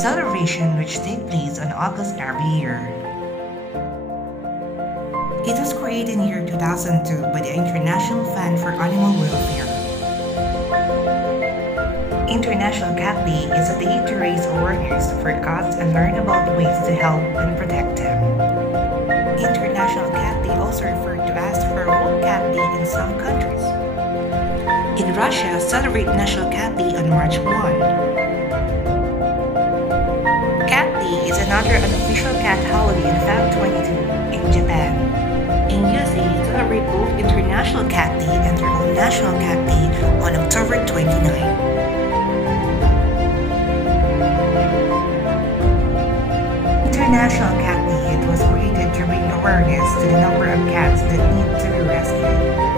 celebration which takes place on August every year. It was created in the year 2002 by the International Fund for Animal Welfare. International Cat Day is a day to raise awareness for cats and learn about ways to help and protect them. International Cat Day also referred to as World Cat Day in some countries. In Russia, celebrate National Cat Day on March 1. Cat Day is another unofficial cat holiday on Feb 22 in Japan. In USA, celebrate both International Cat Day and their own National Cat Day on October 29. International Cat Day was created to bring awareness to the number of cats that need to be rescued.